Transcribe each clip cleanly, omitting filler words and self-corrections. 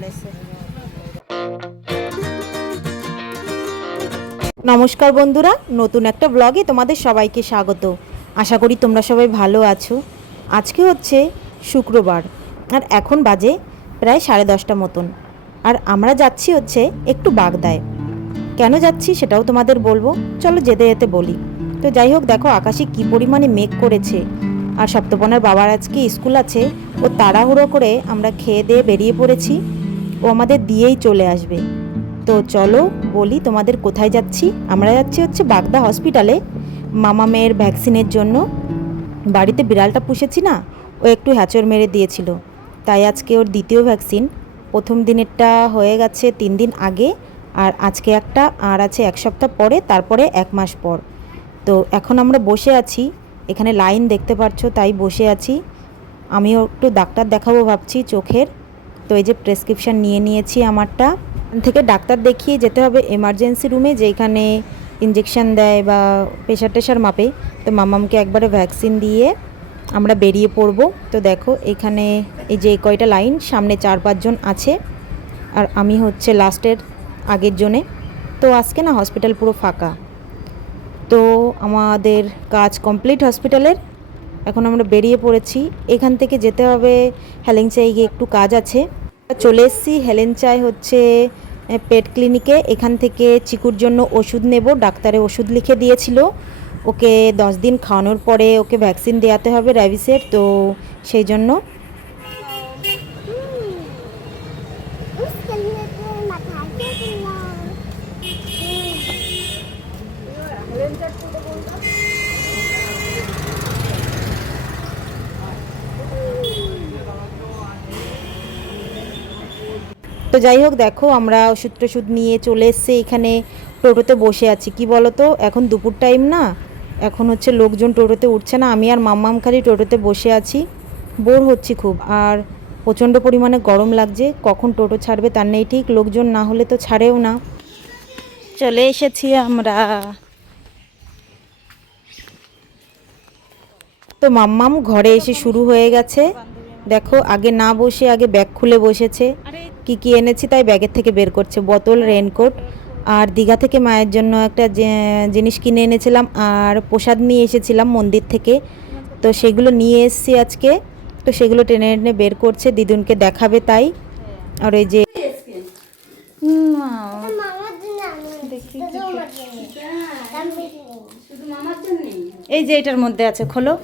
চলে এসে। নমস্কার বন্ধুরা, নতুন একটা ব্লগে তোমাদের সবাইকে স্বাগত। আশা করি তোমরা সবাই ভালো আছো। আজকে হচ্ছে শুক্রবার আর এখন বাজে প্রায় 10:30 মতন। আর আমরা যাচ্ছি হচ্ছে একটু বাগদায়। কেন যাচ্ছি সেটাও তোমাদের বলবো, চলো যেতে যেতে বলি। তো যাই হোক, দেখো আকাশে কী পরিমাণে মেঘ করেছে। আর সপ্তপনার বাবার আজকে স্কুল আছে, ও তাড়াহুড়ো করে আমরা খেয়ে দিয়ে বেরিয়ে পড়েছি। ও আমাদের দিয়েই চলে আসবে। তো চলো বলি তোমাদের কোথায় যাচ্ছি। আমরা যাচ্ছি হচ্ছে বাগদা হসপিটালে মামা মেয়ের ভ্যাকসিনের জন্য। বাড়িতে বিড়ালটা পুষেছি না, ও একটু হ্যাচর মেরে দিয়েছিল, তাই আজকে ওর দ্বিতীয় ভ্যাকসিন। প্রথম দিনেরটা হয়ে গেছে 3 দিন আগে, আর আজকে একটা আর আছে 1 সপ্তাহ পরে, তারপরে 1 মাস পর। তো এখন আমরা বসে আছি, এখানে লাইন দেখতে পাচ্ছ, তাই বসে আছি। আমিও একটু ডাক্তার দেখাবো ভাবছি চোখের। তো এই যে প্রেসক্রিপশান নিয়ে নিয়েছি আমারটা। থেকে ডাক্তার দেখিয়ে যেতে হবে এমার্জেন্সি রুমে, যেখানে ইঞ্জেকশান দেয় বা প্রেশার টেশার মাপে। তো মামামকে একবারে ভ্যাকসিন দিয়ে আমরা বেরিয়ে পড়ব। তো দেখো এখানে এই যে কয়টা লাইন, সামনে 4-5 জন আছে, আর আমি হচ্ছে লাস্টের আগের জনে। তো আজকে না হসপিটাল পুরো ফাঁকা। তো আমাদের কাজ কমপ্লিট হসপিটালের। এখন আমরা বেরিয়ে পড়েছি, এখান থেকে যেতে হবে হেলেঞ্চায় গিয়ে একটু কাজ আছে। চলে এসেছি হেলেঞ্চায় হচ্ছে পেট ক্লিনিকে। এখান থেকে চিকুর জন্য ওষুধ নেব, ডাক্তারে ওষুধ লিখে দিয়েছিল। ওকে 10 দিন খাওয়ানোর পরে ওকে ভ্যাকসিন দেওয়াতে হবে র্যাবিসের, তো সেই জন্য। তো যাই হোক, দেখো আমরা ওষুধ টষুধ নিয়ে চলে এসেছি, এখানে টোটোতে বসে আছি। কি বলো তো, এখন দুপুর টাইম না, এখন হচ্ছে লোকজন টোটোতে উঠছে না, আমি আর মাম্মাম খালি টোটোতে বসে আছি। বোর হচ্ছি খুব, আর প্রচণ্ড পরিমাণে গরম লাগছে। কখন টোটো ছাড়বে তার নেই ঠিক, লোকজন না হলে তো ছাড়েও না। চলে এসেছি আমরা। তো মাম্মাম ঘরে এসে শুরু হয়ে গেছে। দেখো আগে না বসে আগে ব্যাগ খুলে বসেছে। কি কি এনেছি তাই ব্যাগের থেকে বের করছে, বোতল, রেনকোট। আর দীঘা থেকে মায়ের জন্য একটা জিনিস কিনে এনেছিলাম, আর প্রসাদ নিয়ে এসেছিলাম মন্দির থেকে। তো সেগুলো নিয়ে এসেছি আজকে। তো সেগুলো টেনে টেনে বের করছে, দিদুনকে দেখাবে তাই। আর এই যে এই যে এটার মধ্যে আছে, খোলো।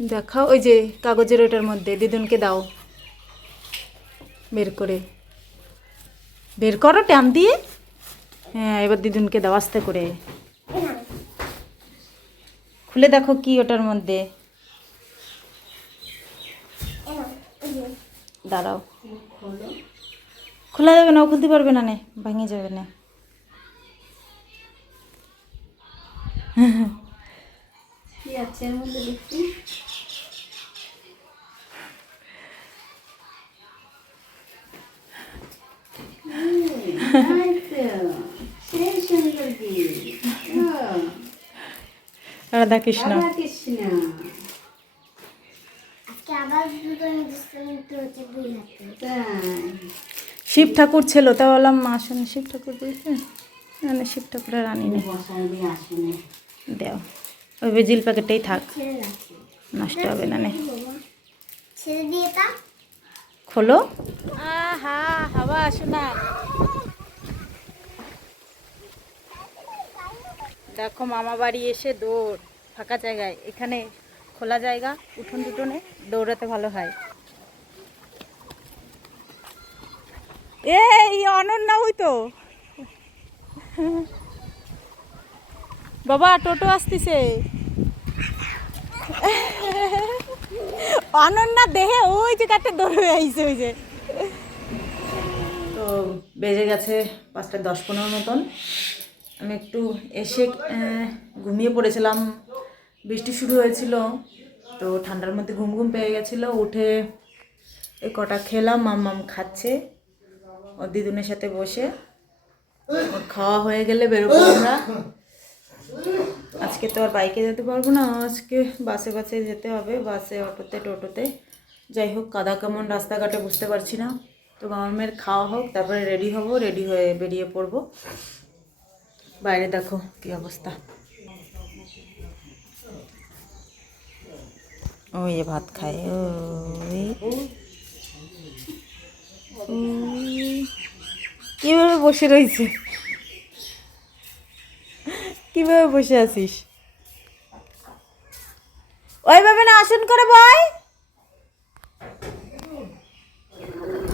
দেখাও, ওই যে কাগজের ওটার মধ্যে, দিদুনকে দাও বের করে। বের করো টান দিয়ে। হ্যাঁ, এবার দিদুনকে দাও আস্তে করে। খুলে দেখো কি ওটার মধ্যে। দাঁড়াও, খোলা যাবে না, ও খুলতে পারবে না, নে ভাঙে যাবে না। কি আছে এর মধ্যে দেখছি। রাধা কৃষ্ণ। শিব ঠাকুর ছিল, তা বললাম আসনে শিব ঠাকুর বলছে, মানে শিব ঠাকুরের আনি নেই। দেও, ওই বেজিল প্যাকেটটাই থাক, নষ্ট হবে না। নে খোলো। আহা, হাওয়া আসো না। দেখো মামা বাড়ি এসে দৌড়, ফাঁকা জায়গায়, এখানে খোলা জায়গা, উঠোন টুটনে দৌড়াতে ভালো হয়। এই অনন্যা হইতো বাবা, টোটো আসতেছে। অনন্যা দেহে ওই যে কাটে দৌড়ে আইছে ওই যে। তো বেজে গেছে 5:10-15 মতন। আমি একটু এসে ঘুমিয়ে পড়েছিলাম, বৃষ্টি শুরু হয়েছিল, তো ঠান্ডার মধ্যে ঘুম ঘুম পেয়ে গেছিলো। উঠে এই কটা খেলাম, মাম্মাম খাচ্ছে ওর দিদুনের সাথে বসে। ওর খাওয়া হয়ে গেলে বেরোবো আমরা। আজকে তো আর বাইকে যেতে পারবো না, আজকে বাসে বাসে যেতে হবে, বাসে অটোতে টোটোতে। যাই হোক, কাদা কেমন রাস্তাঘাটে বুঝতে পারছি না। তো মামামের খাওয়া হোক, তারপরে রেডি হব, রেডি হয়ে বেরিয়ে পড়বো। বাইরে দেখো কি অবস্থা। ওই যে ভাত খায়, কিভাবে বসে রয়েছে, কিভাবে বসে আছিস? ওইভাবে না, আসন করে বয়।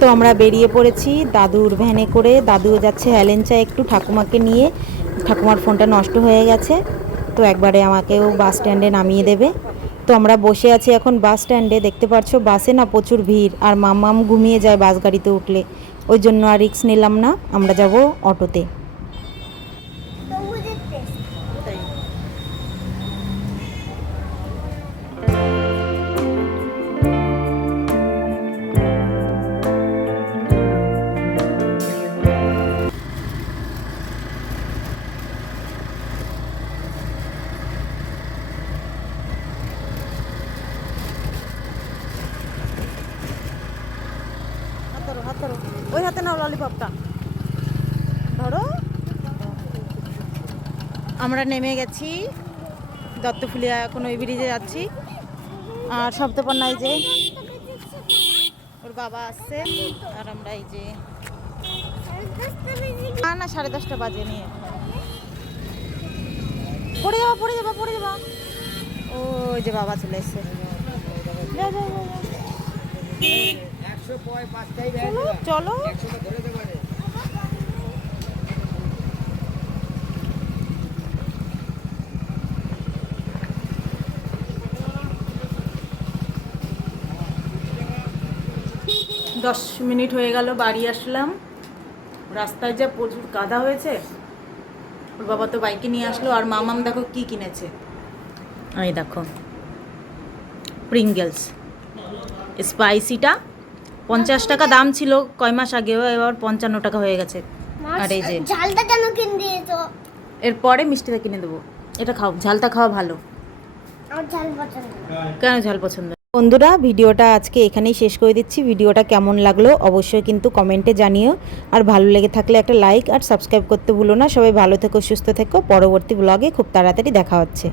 তো আমরা বেরিয়ে পড়েছি দাদুর ভ্যানে করে। দাদুও যাচ্ছে হেলেঞ্চা একটু ঠাকুমাকে নিয়ে। ঠাকুমার ফোনটা নষ্ট হয়ে গেছে, তো একবারে আমাকেও বাস স্ট্যান্ডে নামিয়ে দেবে। তো আমরা বসে আছি এখন বাস স্ট্যান্ডে। দেখতে পাচ্ছ বাসে না প্রচুর ভিড়, আর মাম্মাম ঘুমিয়ে যায় বাস গাড়িতে উঠলে, ওই জন্য আর রিস্ক নিলাম না, আমরা যাব অটোতে। ওই হাতে নাও ললিপপটা, ধরো। আমরা নেমে গেছি দত্তফুলিয়া, এখন ওই ব্রিজে যাচ্ছি। আর সপ্তপর্ণা এই যে ওর বাবা আসছে, আর আমরা এই যে না 10:30 বাজে নিয়ে পড়ে যাবা পড়ে যাবা পড়ে যাবা। ওই যে বাবা চলে এসছে, চলো। 10 মিনিট হয়ে গেল, বাড়ি আসলাম। রাস্তায় যা প্রচুর কাদা হয়েছে। ওর বাবা তো বাইকে নিয়ে আসলো, আর মামাম দেখো কি কিনেছে। এই দেখো প্রিঙ্গেলস স্পাইসিটা 50 টাকা দাম ছিল কয় মাস আগেও, এবার 55 টাকা হয়ে গেছে। আর এই যে ঝালটা কেন কিনে দিয়েছো? এরপরে মিষ্টিটা কিনে দেবো। এটা খাও, ঝালটা খাওয়া ভালো। আমার ঝাল পছন্দ না। কেন ঝাল পছন্দ? বন্ধুরা, ভিডিওটা আজকে এখানেই শেষ করে দিচ্ছি। ভিডিওটা কেমন লাগলো অবশ্যই কিন্তু কমেন্টে জানিও, আর ভালো লেগে থাকলে একটা লাইক আর সাবস্ক্রাইব করতে ভুলো না। সবাই ভালো থেকো, সুস্থ থেকো। পরবর্তী ব্লগে খুব তাড়াতাড়ি দেখা হচ্ছে।